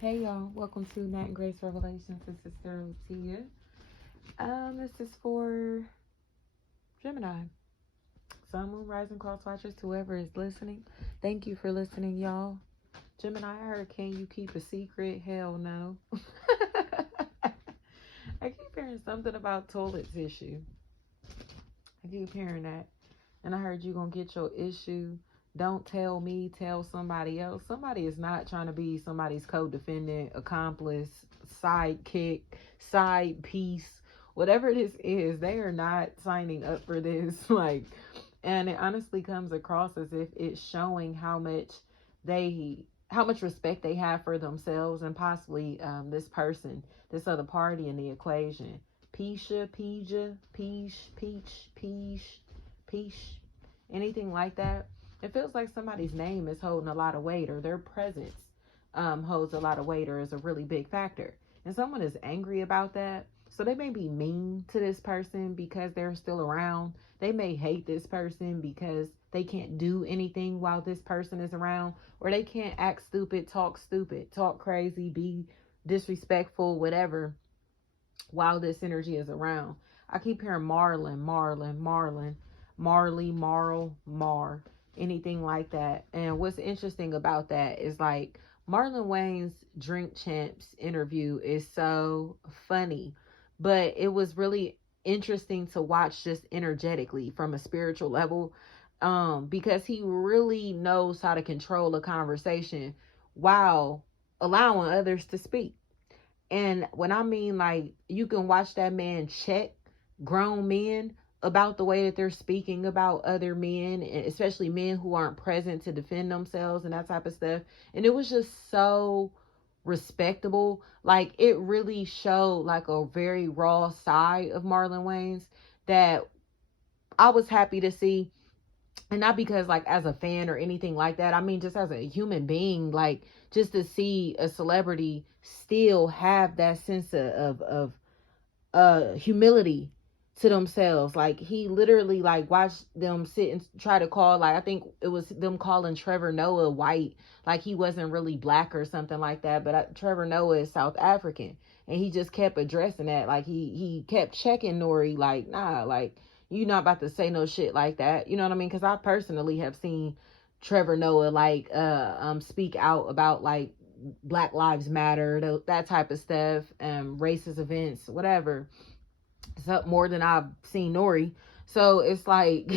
Hey y'all, welcome to Nat and Grace Revelations. This is Sister Lucia. This is for Gemini. Sun, Moon, Rising, Cross Watchers, whoever is listening. Thank you for listening, y'all. Gemini, I heard, can you keep a secret? Hell no. I keep hearing something about toilet tissue. I keep hearing that. And I heard you gonna get your issue. Don't tell me, tell somebody else. Somebody is not trying to be somebody's co-defendant, accomplice, sidekick, side piece, whatever this is. They are not signing up for this. And it honestly comes across as if it's showing how much respect they have for themselves and possibly this person, this other party in the equation. Peach, anything like that. It feels like somebody's name is holding a lot of weight, or their presence holds a lot of weight, or is a really big factor. And someone is angry about that. So they may be mean to this person because they're still around. They may hate this person because they can't do anything while this person is around, or they can't act stupid, talk crazy, be disrespectful, whatever, while this energy is around. I keep hearing Marley, Mar, anything like that. And what's interesting about that is like Marlon Wayne's Drink Champs interview is so funny, but it was really interesting to watch just energetically from a spiritual level, because he really knows how to control a conversation while allowing others to speak. And when I mean, like, you can watch that man check grown men about the way that they're speaking about other men, especially men who aren't present to defend themselves and that type of stuff. And it was just so respectable. Like, it really showed like a very raw side of Marlon Wayans that I was happy to see. And not because like as a fan or anything like that. I mean, just as a human being, like, just to see a celebrity still have that sense of humility to themselves. Like, he literally like watched them sit and try to call, like, I think it was them calling Trevor Noah white, like he wasn't really black or something like that. But Trevor Noah is South African, and he just kept addressing that. Like, he kept checking Nori, like, nah, like, you not about to say no shit like that, you know what I mean? Because I personally have seen Trevor Noah like speak out about like Black Lives Matter, that type of stuff, racist events, whatever. It's up more than I've seen Nori. So it's like,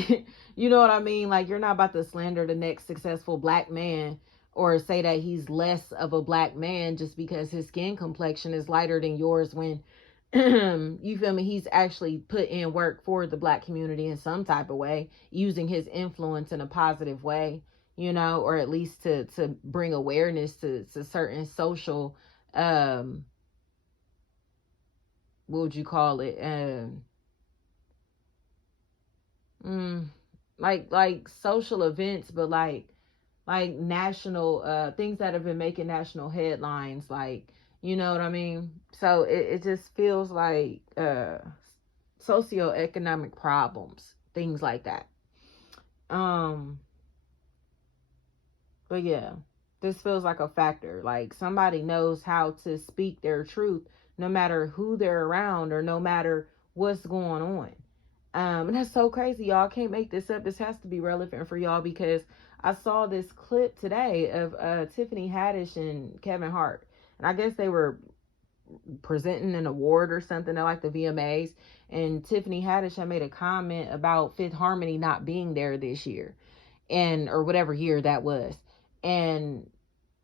you know what I mean? Like, you're not about to slander the next successful black man or say that he's less of a black man just because his skin complexion is lighter than yours, when you feel me, he's actually put in work for the black community in some type of way, using his influence in a positive way, or at least to bring awareness to certain social, what would you call it, like social events, but like national things that have been making national headlines, like, you know what I mean? So it just feels like socioeconomic problems, things like that. But yeah, this feels like a factor. Like, somebody knows how to speak their truth no matter who they're around or no matter what's going on. And that's so crazy, y'all. I can't make this up. This has to be relevant for y'all because I saw this clip today of Tiffany Haddish and Kevin Hart. And I guess they were presenting an award or something at like the VMAs. And Tiffany Haddish had made a comment about Fifth Harmony not being there this year, or whatever year that was. And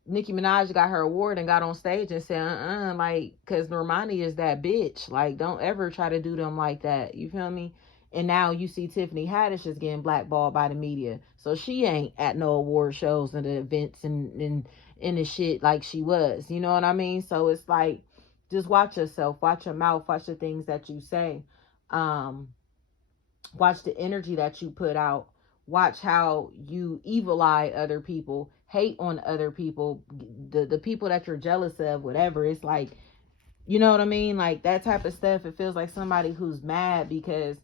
Nicki Minaj got her award and got on stage and said, like, because Normani is that bitch. Like, don't ever try to do them like that. You feel me? And now you see Tiffany Haddish is getting blackballed by the media. So she ain't at no award shows and the events and the shit like she was. You know what I mean? So it's like, just watch yourself. Watch your mouth. Watch the things that you say. Watch the energy that you put out. Watch how you evil eye other people, hate on other people, the people that you're jealous of, whatever. It's like, you know what I mean? Like, that type of stuff. It feels like somebody who's mad because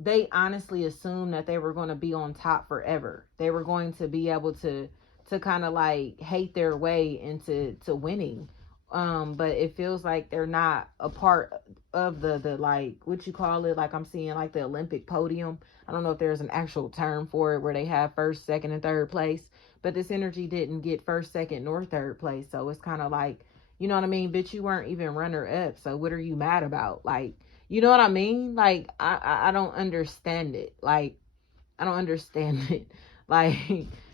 they honestly assumed that they were going to be on top forever. They were going to be able to to kind of like hate their way into winning. But it feels like they're not a part of the like, what you call it, like I'm seeing like the Olympic podium. I don't know if there's an actual term for it where they have first, second, and third place, but this energy didn't get first, second, nor third place. So it's kind of like, you know what I mean, bitch, you weren't even runner up, so what are you mad about? Like, you know what I mean? Like, I don't understand it. Like, I don't understand it. Like,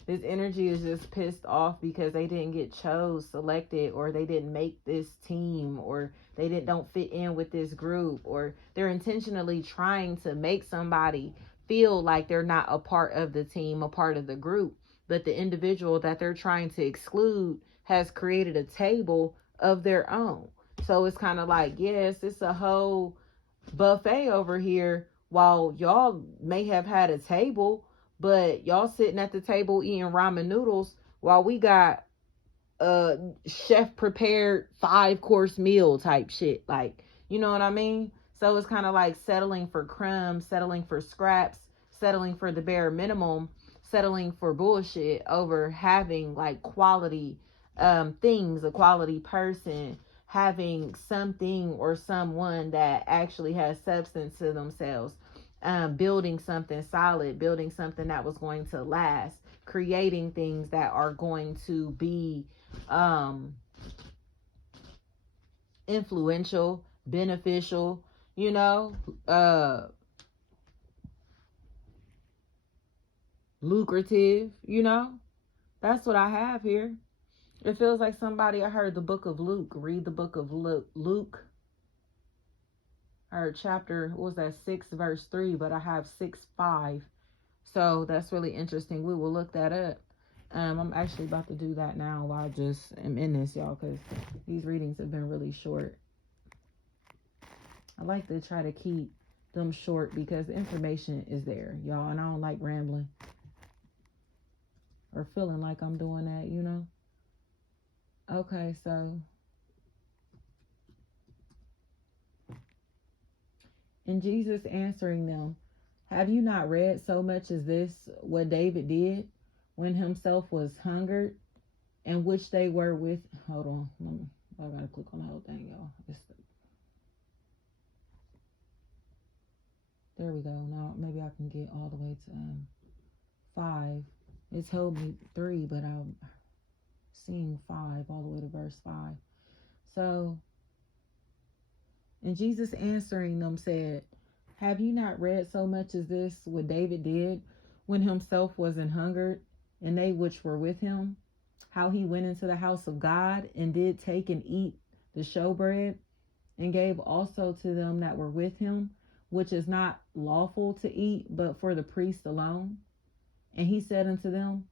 this energy is just pissed off because they didn't get selected, or they didn't make this team, or they don't fit in with this group, or they're intentionally trying to make somebody feel like they're not a part of the team, a part of the group. But the individual that they're trying to exclude has created a table of their own. So it's kind of like, yes, it's a whole buffet over here, while y'all may have had a table, but y'all sitting at the table eating ramen noodles while we got a chef prepared 5-course meal type shit. Like, you know what I mean? So it's kind of like settling for crumbs, settling for scraps, settling for the bare minimum, settling for bullshit over having like quality things, a quality person, having something or someone that actually has substance to themselves, building something solid, building something that was going to last, creating things that are going to be influential, beneficial, you know, lucrative, you know. That's what I have here. It feels like somebody, I heard the book of Luke. Read the book of Luke. I heard chapter, what was that, 6 verse 3, but I have 6:5. So that's really interesting. We will look that up. I'm actually about to do that now while I just am in this, y'all, because these readings have been really short. I like to try to keep them short because the information is there, y'all, and I don't like rambling or feeling like I'm doing that, you know? Okay, so and Jesus answering them, have you not read so much as this, what David did when himself was hungered, and which they were with? Hold on. I gotta click on the whole thing, y'all. There we go. Now maybe I can get all the way to 5. It's told me 3, but I'm seeing 5 all the way to verse 5. So, and Jesus answering them said, have you not read so much as this, what David did when himself was an hungered, and they which were with him, how he went into the house of God, and did take and eat the showbread, and gave also to them that were with him, which is not lawful to eat, but for the priest alone. And he said unto them,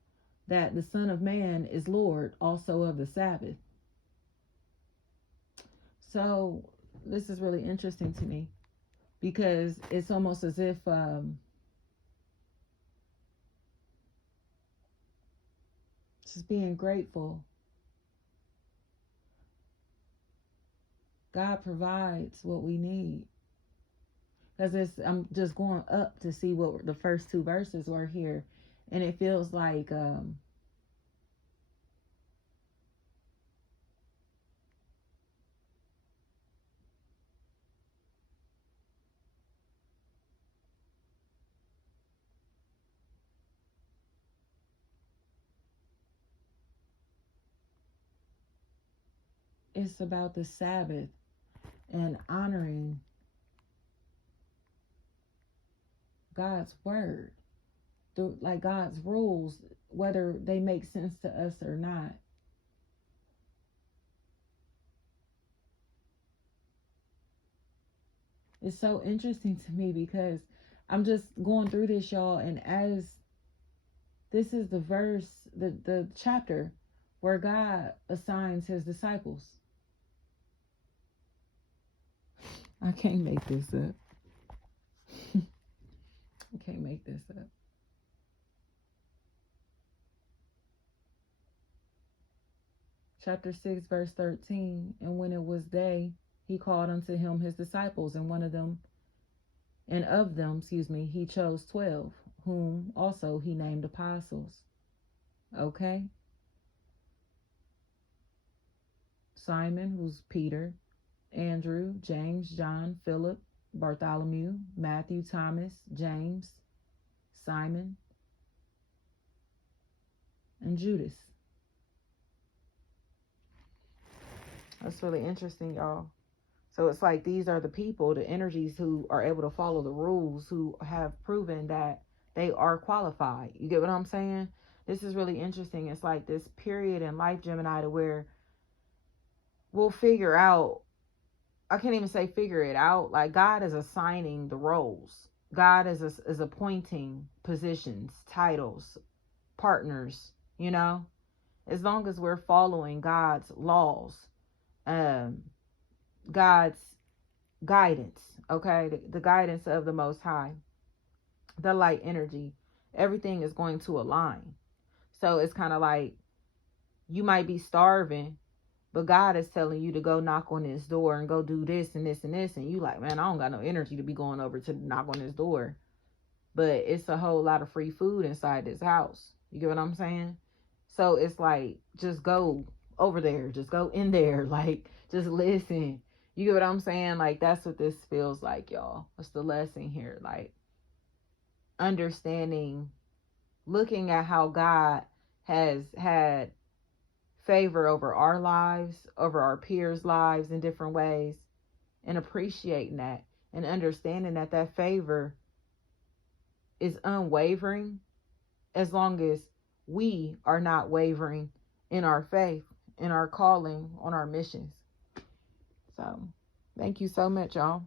that the Son of Man is Lord also of the Sabbath. So this is really interesting to me, because it's almost as if just being grateful. God provides what we need. Because I'm just going up to see what the first 2 verses were here, and it feels like it's about the Sabbath and honoring God's word, like God's rules, whether they make sense to us or not. It's so interesting to me because I'm just going through this, y'all, and as this is the verse, the chapter where God assigns his disciples. I can't make this up. I can't make this up. Chapter 6, verse 13. And when it was day, he called unto him his disciples, and of them, he chose 12, whom also he named apostles. Okay? Simon, who's Peter, Andrew, James, John, Philip, Bartholomew, Matthew, Thomas, James, Simon, and Judas. That's really interesting, y'all. So it's like these are the people, the energies who are able to follow the rules, who have proven that they are qualified. You get what I'm saying? This is really interesting. It's like this period in life, Gemini, to where we'll figure out, I can't even say figure it out. Like God is assigning the roles. God is appointing positions, titles, partners, you know, as long as we're following God's laws, um, God's guidance, okay, the guidance of the Most High, the light energy, everything is going to align. So it's kind of like you might be starving, but God is telling you to go knock on this door and go do this and this and this, and you like, man, I don't got no energy to be going over to knock on this door, but it's a whole lot of free food inside this house. You get what I'm saying? So it's like, just go over there, just go in there, like, just listen. You get what I'm saying? Like, that's what this feels like, y'all. What's the lesson here? Like, understanding, looking at how God has had favor over our lives, over our peers' lives in different ways, and appreciating that and understanding that that favor is unwavering as long as we are not wavering in our faith, in our calling, on our missions. So, thank you so much, y'all.